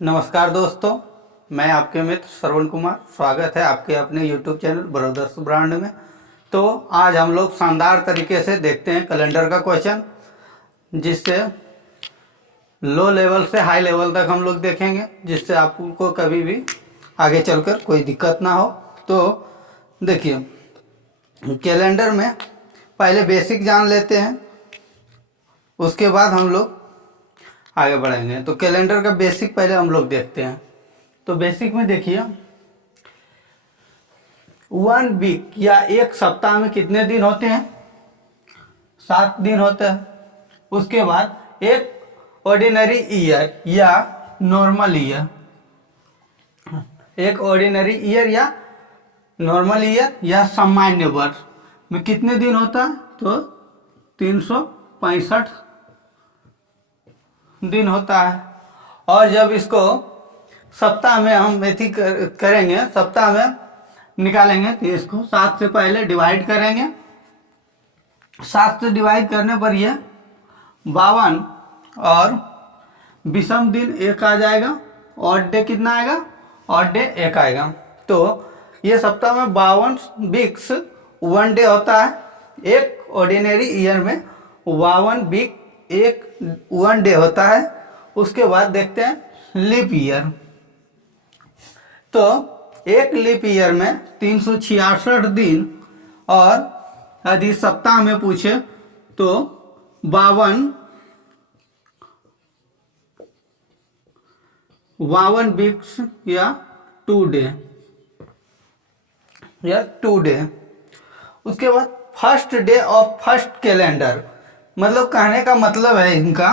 नमस्कार दोस्तों, मैं आपके मित्र श्रवण कुमार। स्वागत है आपके अपने YouTube चैनल ब्रदर्स ब्रांड में। तो आज हम लोग शानदार तरीके से देखते हैं कैलेंडर का क्वेश्चन, जिससे लो लेवल से हाई लेवल तक हम लोग देखेंगे, जिससे आपको कभी भी आगे चलकर कोई दिक्कत ना हो। तो देखिए, कैलेंडर में पहले बेसिक जान लेते हैं, उसके बाद हम लोग आगे बढ़ेंगे। तो कैलेंडर का बेसिक पहले हम लोग देखते हैं। तो बेसिक में देखिए, 1 वीक या एक सप्ताह में कितने दिन होते हैं? 7 दिन होते हैं। उसके बाद एक ऑर्डिनरी ईयर या नॉर्मल ईयर, एक ऑर्डिनरी ईयर या नॉर्मल ईयर या सामान्य वर्ष में कितने दिन होता है? तो 365 दिन होता है। और जब इसको सप्ताह में हम मेथी करेंगे, सप्ताह में निकालेंगे, तो इसको 7 से पहले डिवाइड करेंगे। 7 से डिवाइड करने पर ये 52 और विषम दिन 1 आ जाएगा। ऑड डे कितना आएगा? ऑड डे 1 आएगा। तो ये सप्ताह में 52 वीक्स 1 डे होता है। एक ऑर्डिनरी ईयर में 52 वीक एक 1 डे होता है। उसके बाद देखते हैं लीप ईयर। तो एक लीप ईयर में 366 दिन, और यदि सप्ताह में पूछे तो 52 वीक्स या 2 डे या 2 डे। उसके बाद first day of first calendar, मतलब कहने का मतलब है इनका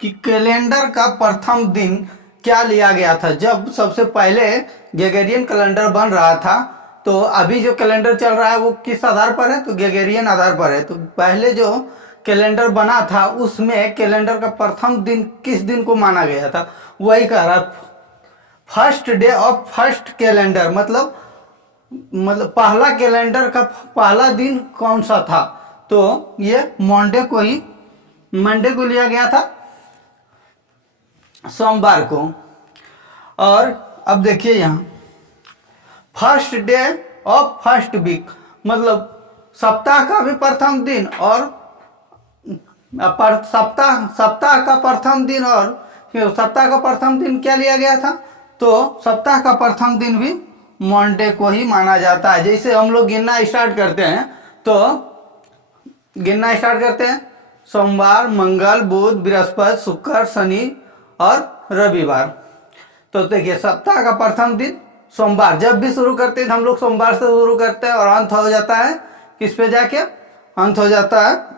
कि कैलेंडर का प्रथम दिन क्या लिया गया था। जब सबसे पहले ग्रेगोरियन कैलेंडर बन रहा था, तो अभी जो कैलेंडर चल रहा है वो किस आधार पर है? तो ग्रेगोरियन आधार पर है। तो पहले जो कैलेंडर बना था उसमें कैलेंडर का प्रथम दिन किस दिन को माना गया था? वही कह रहा, first day of first calendar, मतलब पहला कैलेंडर का पहला दिन कौन सा था? तो ये मंडे को लिया गया था, सोमवार को। और अब देखिए यहाँ first day of first week, मतलब सप्ताह का भी प्रथम दिन, और सप्ताह का प्रथम दिन, और सप्ताह का प्रथम दिन क्या लिया गया था? तो सप्ताह का प्रथम दिन भी मंडे को ही माना जाता है। जैसे हम लोग गिनना स्टार्ट करते हैं, तो सोमवार, मंगल, बुध, बृहस्पति, शुक्र, शनि और रविवार। तो देखिए, सप्ताह का प्रथम दिन सोमवार, जब भी शुरू करते हैं हम लोग सोमवार से शुरू करते हैं, और अंत हो जाता है किस पे जाके? अंत हो जाता है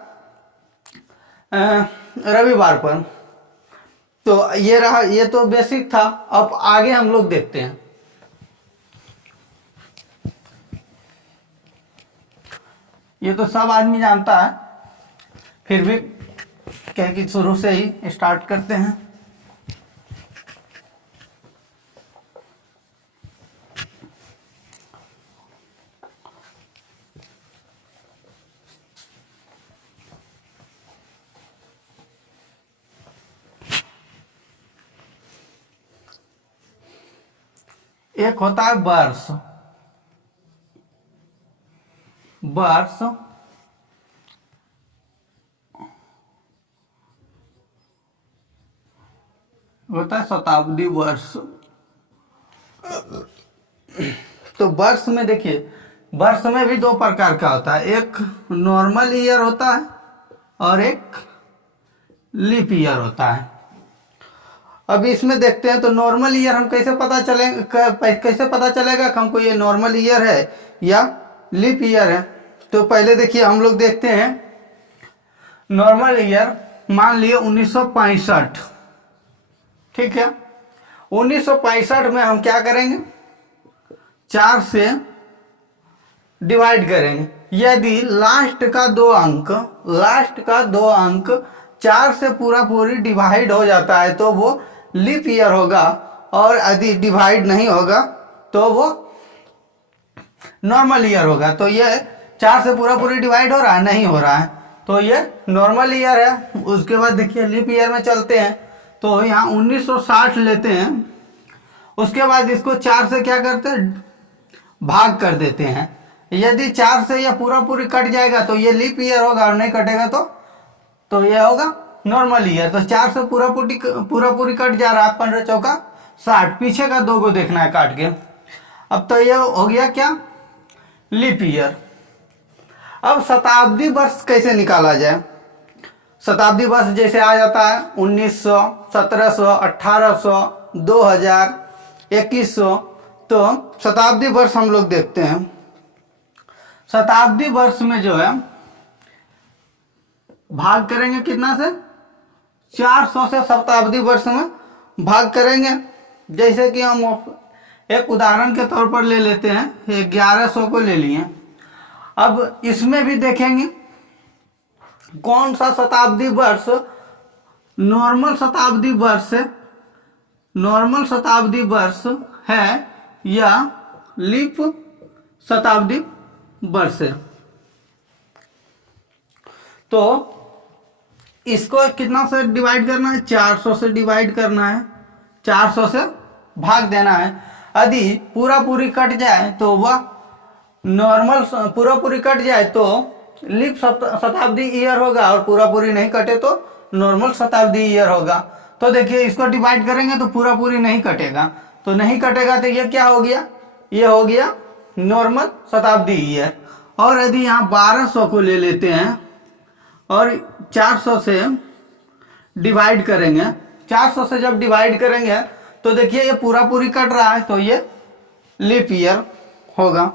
रविवार पर। तो ये रहा, ये तो बेसिक था। अब आगे हम लोग देखते हैं। ये तो सब आदमी जानता है, फिर भी क्या कि शुरू से ही स्टार्ट करते हैं। एक होता है वर्ष। वर्ष होता है शताब्दी वर्ष। तो वर्ष में देखिए, वर्ष में भी 2 प्रकार का होता है, एक नॉर्मल ईयर होता है और एक लीप ईयर होता है। अब इसमें देखते हैं, तो नॉर्मल ईयर हम कैसे पता चलेगा कि हमको ये नॉर्मल ईयर है या लीप ईयर है? तो पहले देखिए, हम लोग देखते हैं नॉर्मल ईयर। मान लिए 1965, ठीक है। 1965 में हम क्या करेंगे? 4 से डिवाइड करेंगे। यदि लास्ट का दो अंक 4 से पूरी डिवाइड हो जाता है तो वो लीप ईयर होगा, और यदि डिवाइड नहीं होगा तो वो नॉर्मल ईयर होगा। तो ये 4 से पूरी डिवाइड हो रहा है? नहीं हो रहा है, तो ये नॉर्मल ईयर है। उसके बाद देखिए लीप ईयर में चलते हैं, तो यहाँ 1960 लेते हैं। उसके बाद इसको 4 से क्या करते हैं, भाग कर देते हैं। यदि 4 से यह पूरा पूरी कट जाएगा तो ये लीप ईयर होगा, और नहीं कटेगा तो ये होगा नॉर्मल ईयर। तो 4 से पूरा पूरी कट जा रहा है, 15 चौका 60, पीछे का 2 को देखना है काट के। अब तो ये हो गया क्या, लीप ईयर। अब शताब्दी वर्ष कैसे निकाला जाए। शताब्दी वर्ष जैसे आ जाता है 1900, 1700, 1800, 2000, 2100। तो शताब्दी वर्ष हम लोग देखते हैं। शताब्दी वर्ष में जो है भाग करेंगे कितना से, 400 से शताब्दी वर्ष में भाग करेंगे। जैसे कि हम एक उदाहरण के तौर पर ले लेते हैं, 1100 को ले लिए। अब इसमें भी देखेंगे कौन सा शताब्दी वर्ष नॉर्मल शताब्दी वर्ष है या लीप शताब्दी वर्ष है। तो इसको कितना से डिवाइड करना है, 400 से डिवाइड करना है, 400 से भाग देना है। यदि पूरा पूरी कट जाए तो वह नॉर्मल, पूरा पूरी कट जाए तो लीप शताब्दी ईयर होगा, और पूरा पूरी नहीं कटे तो नॉर्मल शताब्दी ईयर होगा। तो देखिए इसको डिवाइड करेंगे तो पूरा पूरी नहीं कटेगा, तो नहीं कटेगा तो ये क्या हो गया, ये हो गया नॉर्मल शताब्दी ईयर। और यदि यहाँ 1200 को ले लेते हैं और 400 से डिवाइड करेंगे, 400 से जब डिवाइड करेंगे तो देखिए ये पूरा पूरी कट रहा है, तो ये लीप ईयर होगा।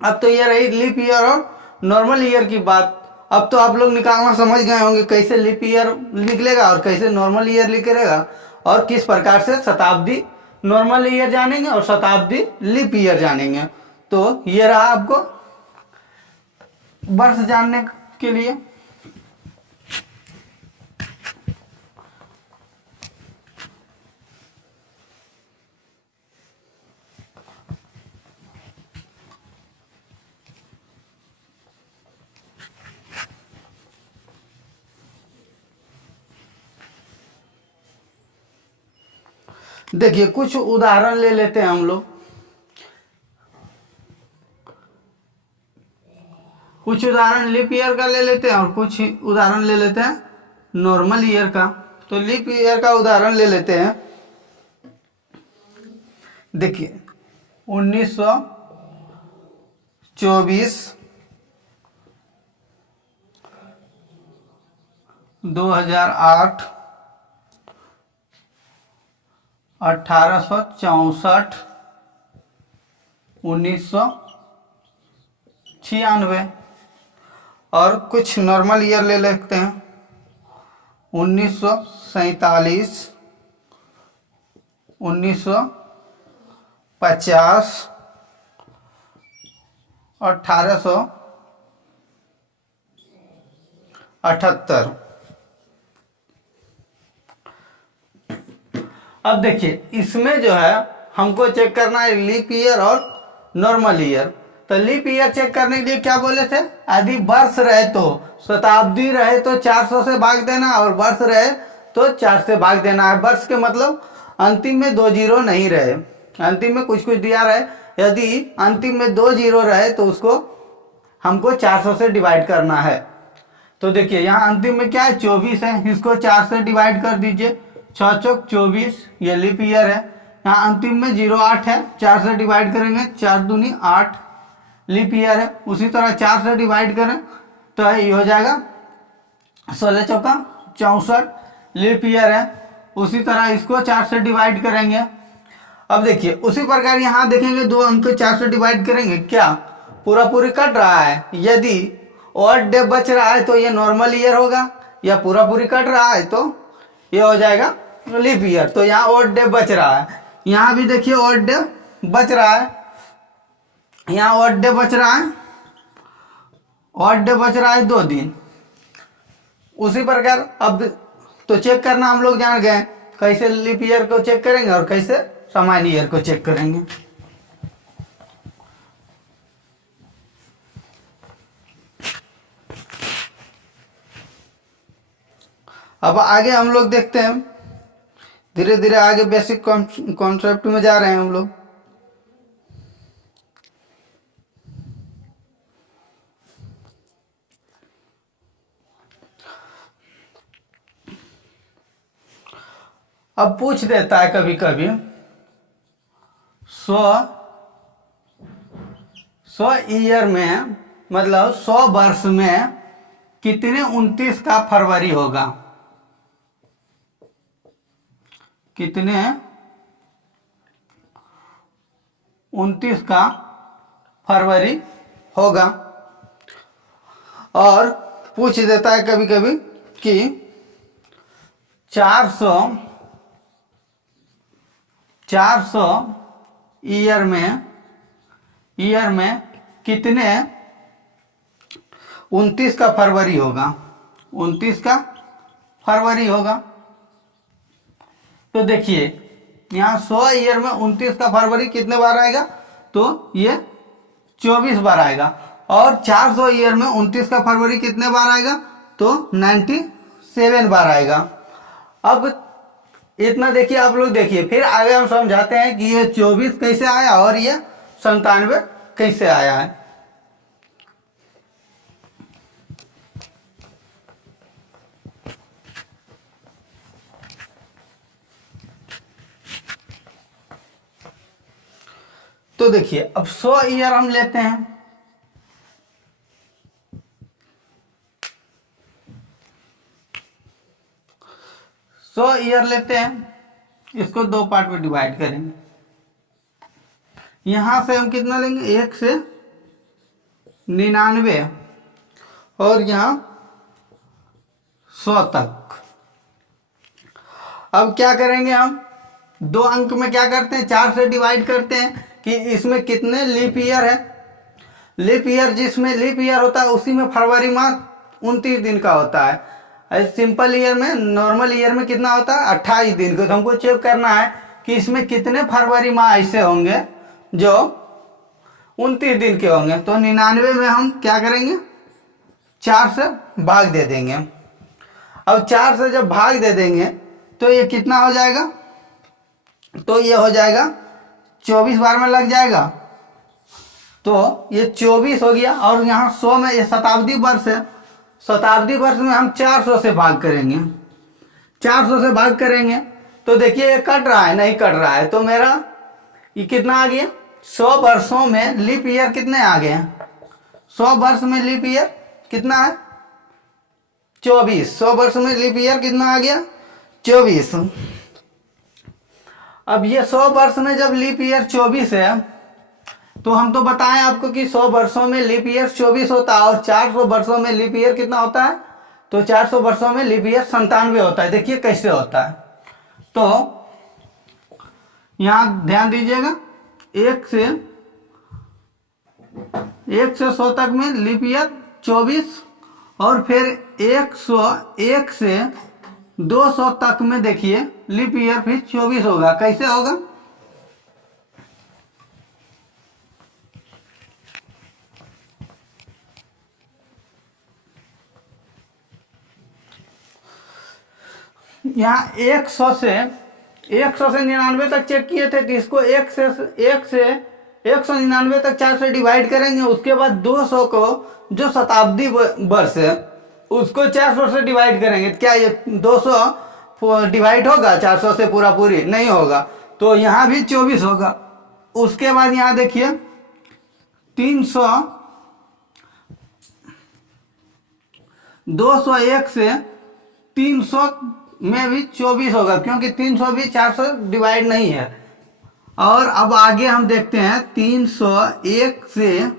अब तो ये रही लीप ईयर और नॉर्मल ईयर की बात। अब तो आप लोग निकालना समझ गए होंगे कैसे लीप ईयर निकलेगा और कैसे नॉर्मल ईयर निकलेगा, और किस प्रकार से शताब्दी नॉर्मल ईयर जानेंगे और शताब्दी लीप ईयर जानेंगे। तो ये रहा आपको वर्ष जानने के लिए। देखिए कुछ उदाहरण ले लेते हैं हम लोग, कुछ उदाहरण लीप ईयर का ले लेते हैं और कुछ उदाहरण ले लेते हैं नॉर्मल ईयर का। तो लीप ईयर का उदाहरण ले लेते हैं। देखिए 1924, 2008, 1864, 1996, और कुछ नॉर्मल ईयर ले लेते हैं 1947, 1950, 1878। अब देखिए इसमें जो है हमको चेक करना है लीप ईयर और नॉर्मल ईयर। तो लीप ईयर चेक करने के लिए क्या बोले थे, यदि वर्ष रहे तो, शताब्दी रहे तो 400 से भाग देना, और वर्ष रहे तो 4 से भाग देना है। वर्ष के मतलब अंतिम में 2 जीरो नहीं रहे, अंतिम में कुछ कुछ दिया रहे। यदि अंतिम में 2 जीरो रहे तो उसको हमको 400 से डिवाइड करना है। तो देखिए यहाँ अंतिम में क्या है, 24 है, इसको 4 से डिवाइड कर दीजिए, 6 चौक 24, ये लीप ईयर है। यहाँ अंतिम में 08 है, 4 से डिवाइड करेंगे, 4 दूनी 8, लीप ईयर है। उसी तरह 4 से डिवाइड करें तो ये हो जाएगा 16 चौका 64, लीप ईयर है। उसी तरह इसको 4 से डिवाइड करेंगे। अब देखिए उसी प्रकार यहाँ देखेंगे 2 अंक 4 से डिवाइड करेंगे, क्या पूरा पूरी कट रहा है। यदि ऑड डे बच रहा है तो ये नॉर्मल ईयर होगा, या पूरा पूरी कट रहा है तो ये हो जाएगा लीप ईयर। तो यहाँ ऑड डे बच रहा है, यहाँ भी देखिए ऑड डे बच रहा है, यहाँ ऑड डे बच रहा है, ऑड डे बच रहा है 2 दिन। उसी प्रकार अब तो चेक करना हम लोग जान गए कैसे लीप ईयर को चेक करेंगे और कैसे सामान्य ईयर को चेक करेंगे। अब आगे हम लोग देखते हैं धीरे धीरे आगे बेसिक कॉन्सेप्ट में जा रहे हैं हम लोग। अब पूछ देता है कभी कभी 100 ईयर में, मतलब 100 वर्ष में कितने 29 का फरवरी होगा, कितने 29 का फरवरी होगा। और पूछ देता है कभी कभी कि 400 ईयर में कितने 29 का फरवरी होगा, 29 का फरवरी होगा। तो देखिए यहाँ 100 ईयर में 29 का फरवरी कितने बार आएगा, तो ये 24 बार आएगा। और 400 ईयर में 29 का फरवरी कितने बार आएगा, तो 97 बार आएगा। अब इतना देखिए आप लोग, देखिए फिर आगे हम समझाते हैं कि ये 24 कैसे आया और ये 97 कैसे आया है। तो देखिए अब 100 ईयर हम लेते हैं, लेते हैं, इसको 2 पार्ट में डिवाइड करेंगे। यहां से हम कितना लेंगे, 1 से 99 और यहां 100 तक। अब क्या करेंगे, हम 2 अंक में क्या करते हैं, 4 से डिवाइड करते हैं कि इसमें कितने लीप ईयर है। लीप ईयर, जिसमें लीप ईयर होता है उसी में फरवरी माह 29 दिन का होता है। सिंपल ईयर में, नॉर्मल ईयर में कितना होता है, 28 दिन का। तो हमको चेक करना है कि इसमें कितने फरवरी माह ऐसे होंगे जो 29 दिन के होंगे। तो 99 में हम क्या करेंगे, 4 से भाग दे देंगे। अब 4 से जब भाग दे देंगे तो ये कितना हो जाएगा, तो ये हो जाएगा 24 बार में लग जाएगा। तो ये 24 हो गया। और यहाँ 100 में ये शताब्दी वर्ष है, शताब्दी वर्ष में हम 400 से भाग करेंगे, 400 से भाग करेंगे तो देखिए ये कट रहा है, नहीं कट रहा है। तो मेरा ये कितना आ गया, 100 वर्षों में लीप ईयर कितने आ गए हैं, 100 वर्ष में लीप ईयर कितना है, 24। 100 वर्ष में लीप ईयर कितना आ गया, 24। अब ये 100 वर्ष में जब लीप ईयर 24 है, तो हम तो बताएं आपको कि 100 वर्षों में लीप ईयर 24 होता है और 400 वर्षों में लीप ईयर कितना होता है, तो 400 वर्षों में लीप ईयर 97 होता है। देखिए कैसे होता है। तो यहां ध्यान दीजिएगा, 1 से 100 तक में लीप ईयर 24 और फिर 101 से 200 तक में देखिए लीप ईयर फिर 24 होगा। कैसे होगा, यहाँ 100 से 99 तक चेक किए थे कि इसको 1 से 199 तक 4 से डिवाइड करेंगे। उसके बाद 200 को जो शताब्दी वर्ष है उसको 400 से डिवाइड करेंगे। क्या ये 200 डिवाइड होगा 400 से पूरा पूरी, नहीं होगा। तो यहाँ भी 24 होगा। उसके बाद यहाँ देखिए 300 201 से 300 में भी 24 होगा, क्योंकि 300 भी 400 डिवाइड नहीं है। और अब आगे हम देखते हैं 301 से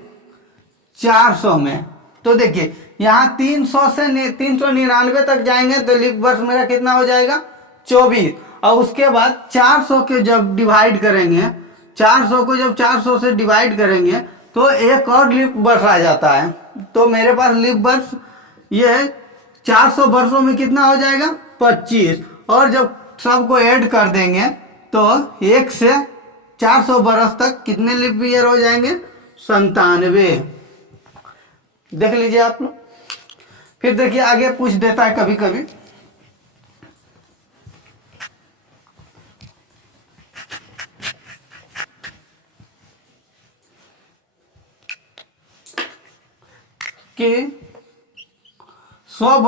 400 में। तो देखिए यहाँ 300 से 399 तक जाएंगे तो लीप वर्ष मेरा कितना हो जाएगा, 24। और उसके बाद 400 के जब डिवाइड करेंगे, 400 को जब 400 से डिवाइड करेंगे तो एक और लीप वर्ष आ जाता है। तो मेरे पास लीप वर्ष ये 400 वर्षों में कितना हो जाएगा, 25। और जब सबको ऐड कर देंगे तो 1 से 400 बरस तक कितने लीप ईयर हो जाएंगे, 97। देख लीजिए आप लोग। फिर देखिए आगे पूछ देता है कभी कभी 100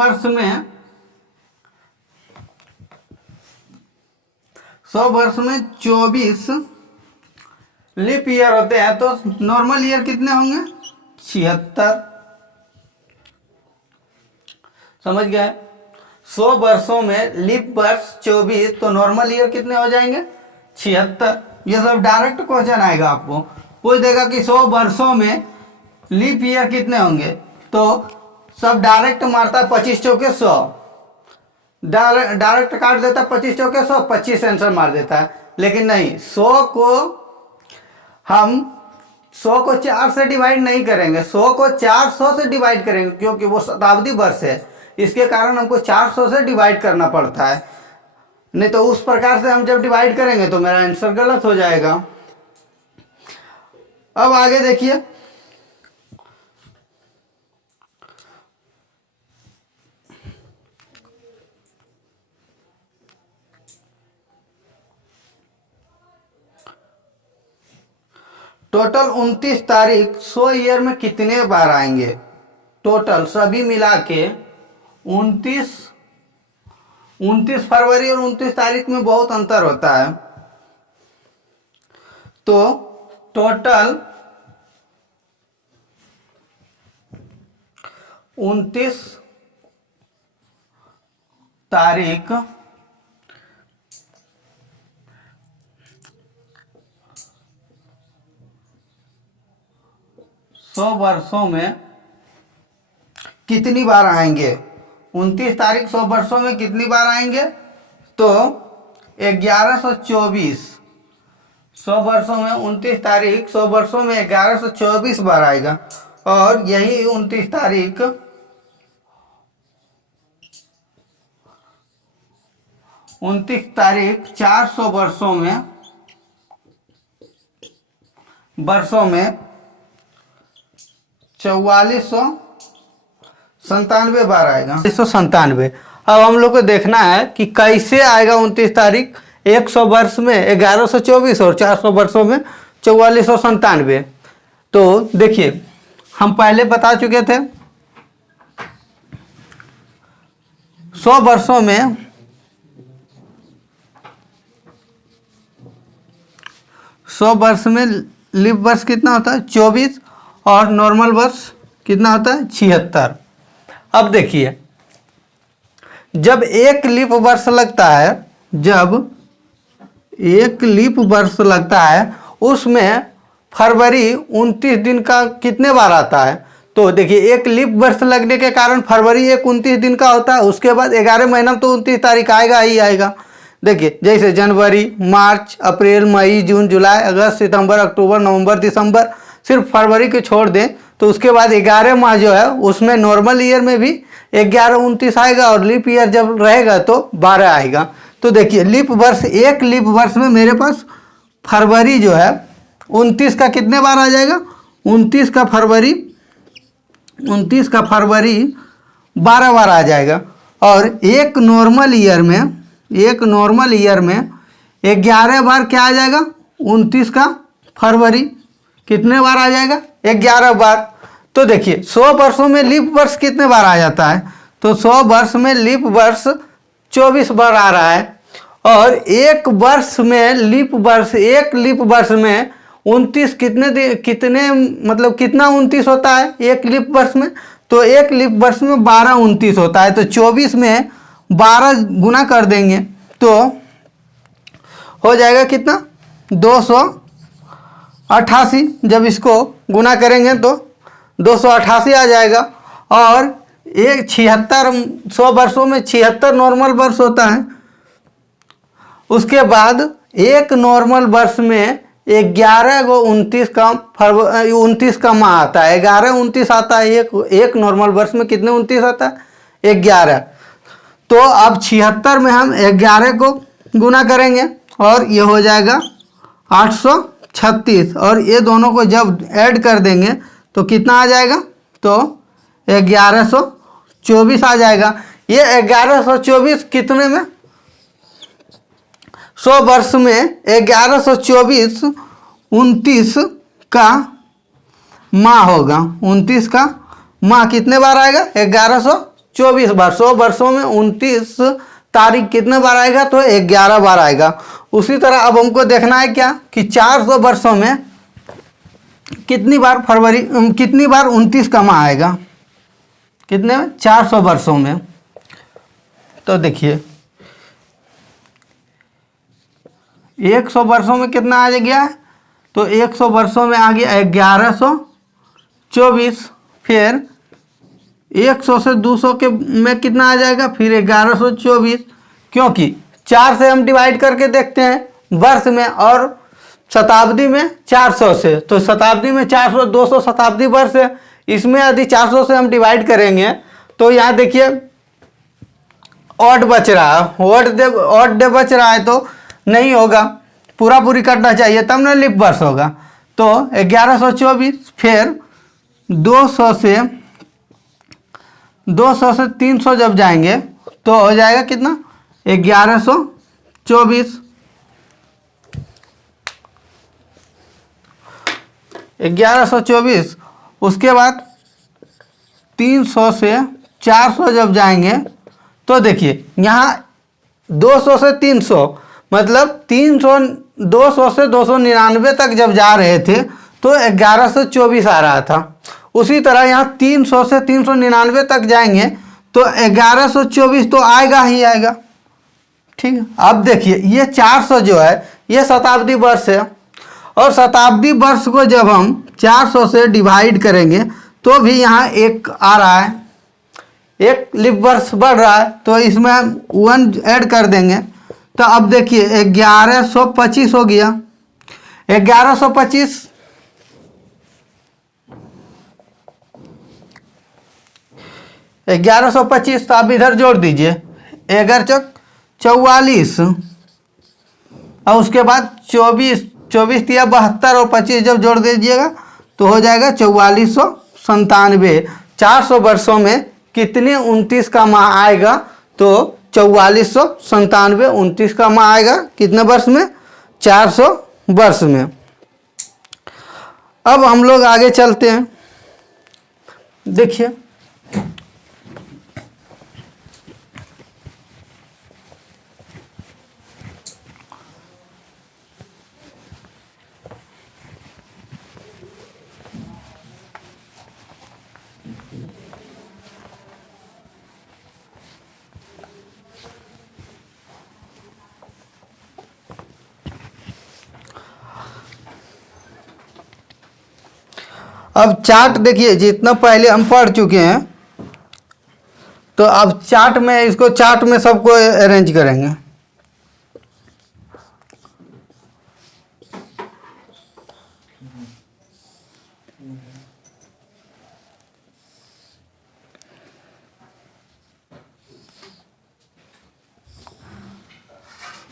वर्ष में 24 लीप ईयर होते हैं, तो नॉर्मल ईयर कितने होंगे? 76। समझ गए? 100 वर्षों में लीप वर्ष 24, तो नॉर्मल ईयर कितने हो जाएंगे? 76। ये सब डायरेक्ट क्वेश्चन आएगा, आपको पूछ देगा कि 100 वर्षों में लीप ईयर कितने होंगे, तो सब डायरेक्ट मारता है 25 चौके 100, डायरेक्ट काट देता है 25 चौके 100, 25 आंसर मार देता है। लेकिन नहीं, 100 को 4 से डिवाइड नहीं करेंगे, 100 को 400 से डिवाइड करेंगे, क्योंकि वो शताब्दी वर्ष है, इसके कारण हमको 400 से डिवाइड करना पड़ता है। नहीं तो उस प्रकार से हम जब डिवाइड करेंगे तो मेरा आंसर गलत हो जाएगा। अब आगे देखिए, टोटल 29 तारीख 100 ईयर में कितने बार आएंगे? टोटल सभी मिला के 29 फरवरी और 29 तारीख में बहुत अंतर होता है, तो टोटल 29 तारीख 100 वर्षों में कितनी बार आएंगे? 29 तारीख 100 वर्षों में कितनी बार आएंगे? तो 1124। 100 वर्षों में 29 तारीख 100 वर्षों में 1124 बार आएगा, और यही 29 तारीख 400 वर्षों में 4497 बार आएगा। 197। अब हम लोग को देखना है कि कैसे आएगा 29 तारीख 100 वर्ष में 1124 और 400 वर्षों में 4497। तो देखिए, हम पहले बता चुके थे 100 वर्षों में 100 वर्ष में लीप वर्ष कितना होता है? 24, और नॉर्मल वर्ष कितना होता है? 76। अब देखिए, जब एक लीप वर्ष लगता है, जब एक लीप वर्ष लगता है, उसमें फरवरी 29 दिन का कितने बार आता है? तो देखिए, एक लीप वर्ष लगने के कारण फरवरी 29 दिन का होता है, उसके बाद 11 महीना में तो 29 तारीख आएगा ही आएगा। देखिए, जैसे जनवरी, मार्च, अप्रैल, मई, जून, जुलाई, अगस्त, सितंबर, अक्टूबर, नवंबर, दिसंबर, सिर्फ फरवरी को छोड़ दें तो उसके बाद 11 माह जो है उसमें नॉर्मल ईयर में भी 11, 29 आएगा, और लीप ईयर जब रहेगा तो 12 आएगा। तो देखिए, लीप वर्ष, एक लीप वर्ष में मेरे पास फरवरी जो है 29 का कितने बार आ जाएगा? 29 का फरवरी 12 बार आ जाएगा। और एक नॉर्मल ईयर में 11 बार क्या आ जाएगा? 29 का फरवरी कितने बार आ जाएगा? 11 बार। तो देखिए, 100 वर्षों में लीप वर्ष कितने बार आ जाता है? तो 100 वर्ष में लीप वर्ष 24 बार आ रहा है, और एक लीप वर्ष में 29 कितने मतलब कितना 29 होता है एक लीप वर्ष में? तो एक लीप वर्ष में 12 29 होता है, तो 24 में 12 गुना कर देंगे तो हो जाएगा कितना? 288। जब इसको गुना करेंगे तो 288 आ जाएगा। और एक 76, 100 वर्षों में 76 नॉर्मल वर्ष होता है। उसके बाद एक नॉर्मल वर्ष में 11 को 29 का माह आता है, 11 29 आता है। एक नॉर्मल वर्ष में कितने 29 आता है? 11। तो अब 76 में हम 11 को गुना करेंगे और ये हो जाएगा 836, और ये दोनों को जब ऐड कर देंगे तो कितना आ जाएगा? तो 1124 आ जाएगा। ये 1124 कितने में? 100 वर्ष में 1124 29 का माह होगा। 29 का माह कितने बार आएगा? 24 बार। 100 वर्षों में 29 तारीख कितने बार आएगा? तो 11 बार आएगा। उसी तरह अब हमको देखना है क्या कि 400 वर्षों में कितनी बार 29 का माह आएगा? कितने में? 400 वर्षों में। तो देखिए 100 वर्षों में कितना आ गया? तो 100 वर्षों में आ गया 1124। फिर 100 से 200 के में कितना आ जाएगा? फिर 1124, क्योंकि 4 से हम डिवाइड करके देखते हैं वर्ष में, और शताब्दी में 400 से। तो शताब्दी में 400, 200 शताब्दी वर्ष है। इसमें यदि 400 से हम डिवाइड करेंगे तो यहाँ देखिए ऑड बच रहा है, ऑड डे बच रहा है, तो नहीं होगा, पूरा पूरी करना चाहिए तब ना लीप वर्ष होगा। तो 1124, फिर 200 से 300 जब जाएंगे तो हो जाएगा कितना? 1124। 1124। उसके बाद 300 से 400 जब जाएंगे तो देखिए यहाँ 200 से 300 मतलब 200 से 299 तक जब जा रहे थे तो 1124 आ रहा था। उसी तरह यहाँ 300 से 399 तक जाएंगे तो 1124 तो आएगा ही आएगा। ठीक है, अब देखिए ये 400 जो है ये शताब्दी वर्ष है, और शताब्दी वर्ष को जब हम 400 से डिवाइड करेंगे तो भी यहाँ एक आ रहा है, एक लीप वर्ष बढ़ रहा है, तो इसमें हम 1 ऐड कर देंगे। तो अब देखिए 1125 हो गया। 1125 तो आप इधर जोड़ दीजिए, 11 चौक 44, और उसके बाद 24 तिया 72 और 25 जब जोड़ दीजिएगा तो हो जाएगा 4497। 400 वर्षों में कितने 29 का माह आएगा? तो 4497 29 का माह आएगा। कितने वर्ष में? 400 वर्ष में। अब हम लोग आगे चलते हैं। देखिए अब चार्ट देखिए, जितना पहले हम पढ़ चुके हैं, तो अब चार्ट में इसको चार्ट में सबको अरेंज करेंगे।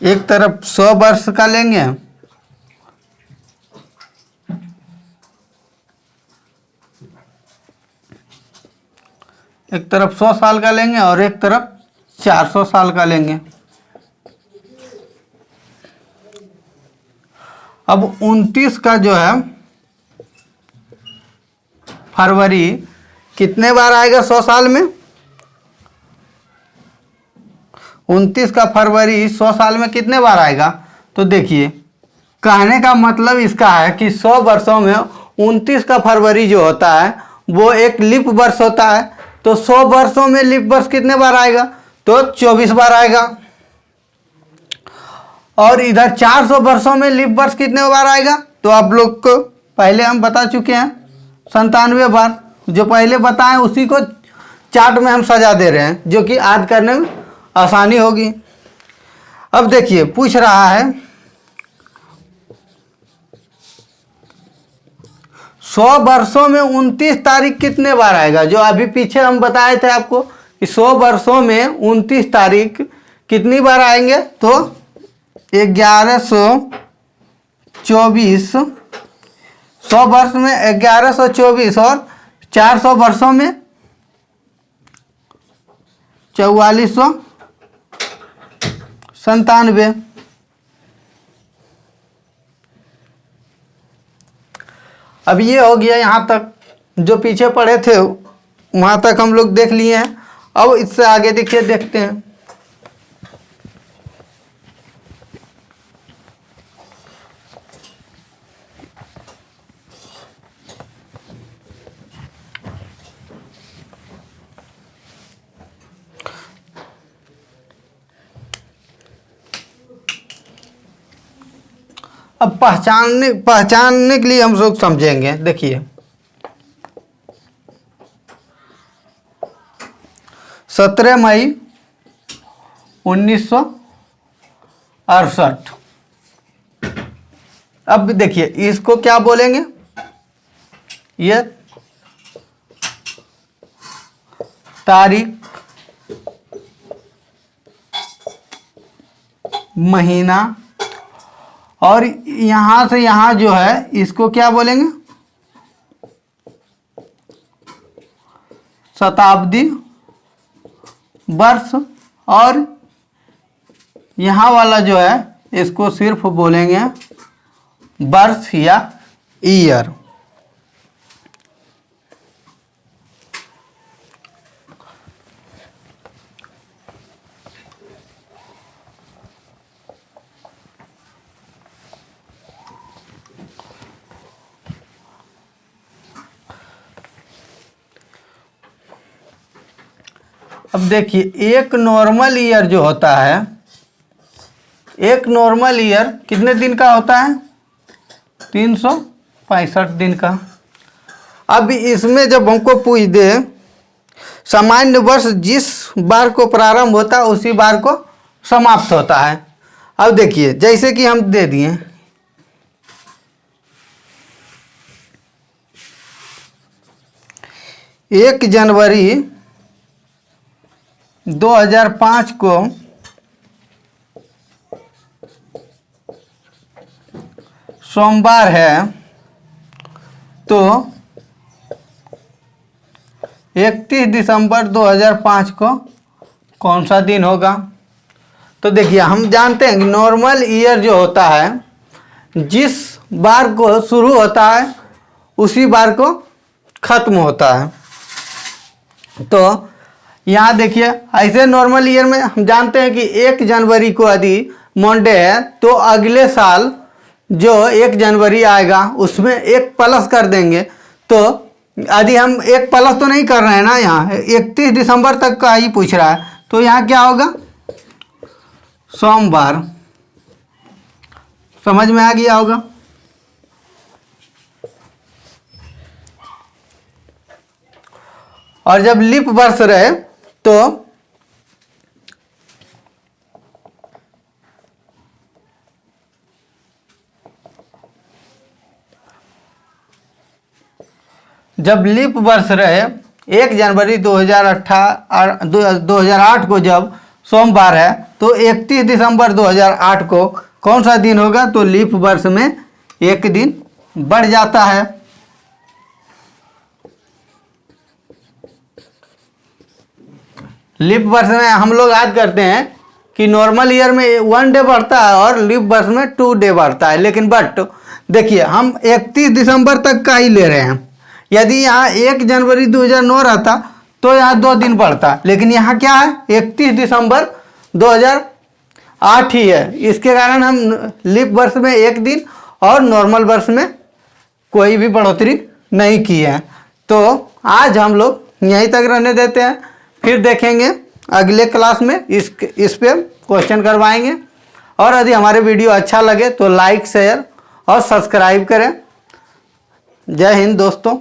एक तरफ 100 वर्ष का लेंगे, एक तरफ 100 साल का लेंगे और एक तरफ 400 साल का लेंगे। अब 29 का जो है फरवरी कितने बार आएगा 100 साल में? 29 का फरवरी 100 साल में कितने बार आएगा? तो देखिए कहने का मतलब इसका है कि 100 वर्षों में 29 का फरवरी जो होता है वो एक लीप वर्ष होता है। तो 100 वर्षों में लीप वर्ष कितने बार आएगा? तो 24 बार आएगा। और इधर 400 वर्षों में लीप वर्ष कितने बार आएगा? तो आप लोग को पहले हम बता चुके हैं 97 बार। जो पहले बताएं उसी को चार्ट में हम सजा दे रहे हैं, जो कि याद करने में आसानी होगी। अब देखिए पूछ रहा है 100 वर्षों में 29 तारीख कितने बार आएगा? जो अभी पीछे हम बताए थे आपको कि 100 वर्षों में 29 तारीख कितनी बार आएंगे? तो 1124। 100 वर्ष में 1124 और 400 वर्षों में 4497। अब ये हो गया, यहाँ तक जो पीछे पढ़े थे वहाँ तक हम लोग देख लिए हैं। अब इससे आगे देखिए, देखते हैं। अब पहचानने के लिए हम लोग समझेंगे। देखिए 17 मई 1968। अब देखिए इसको क्या बोलेंगे, ये तारीख, महीना, और यहां से यहां जो है इसको क्या बोलेंगे, शताब्दी, वर्ष, और यहाँ वाला जो है इसको सिर्फ बोलेंगे वर्ष या ईयर। अब देखिए एक नॉर्मल ईयर जो होता है, एक नॉर्मल ईयर कितने दिन का होता है, 365 दिन का। अब इसमें जब हमको पूछ दे सामान्य वर्ष जिस बार को प्रारंभ होता है उसी बार को समाप्त होता है। अब देखिए जैसे कि हम दे दिए 1 जनवरी 2005 को सोमवार है, तो 31 दिसंबर 2005 को कौन सा दिन होगा। तो देखिए हम जानते हैं कि नॉर्मल ईयर जो होता है जिस बार को शुरू होता है उसी बार को खत्म होता है। तो यहाँ देखिए ऐसे नॉर्मल ईयर में हम जानते हैं कि 1 जनवरी को यदि मंडे है तो अगले साल जो 1 जनवरी आएगा उसमें 1 प्लस कर देंगे। तो यदि हम 1 प्लस तो नहीं कर रहे हैं ना, यहाँ 31 दिसंबर तक का ही पूछ रहा है, तो यहाँ क्या होगा, सोमवार। समझ में आ गया होगा। और जब लीप वर्ष रहे तो जब लीप वर्ष रहे 1 जनवरी 2008 को जब सोमवार है तो 31 दिसंबर 2008 को कौन सा दिन होगा, तो लीप वर्ष में 1 दिन बढ़ जाता है। लीप वर्ष में हम लोग याद करते हैं कि नॉर्मल ईयर में 1 डे बढ़ता है और लीप वर्ष में 2 डे बढ़ता है, लेकिन बट देखिए हम 31 दिसंबर तक का ही ले रहे हैं। यदि यहाँ 1 जनवरी 2009 रहता तो यहाँ 2 दिन बढ़ता, लेकिन यहाँ क्या है 31 दिसंबर 2008 ही है। इसके कारण हम लीप वर्ष में 1 दिन और नॉर्मल वर्ष में कोई भी बढ़ोतरी नहीं की है। तो आज हम लोग यहीं तक रहने देते हैं, फिर देखेंगे अगले क्लास में इस पे क्वेश्चन करवाएंगे। और यदि हमारे वीडियो अच्छा लगे तो लाइक, शेयर और सब्सक्राइब करें। जय हिंद दोस्तों।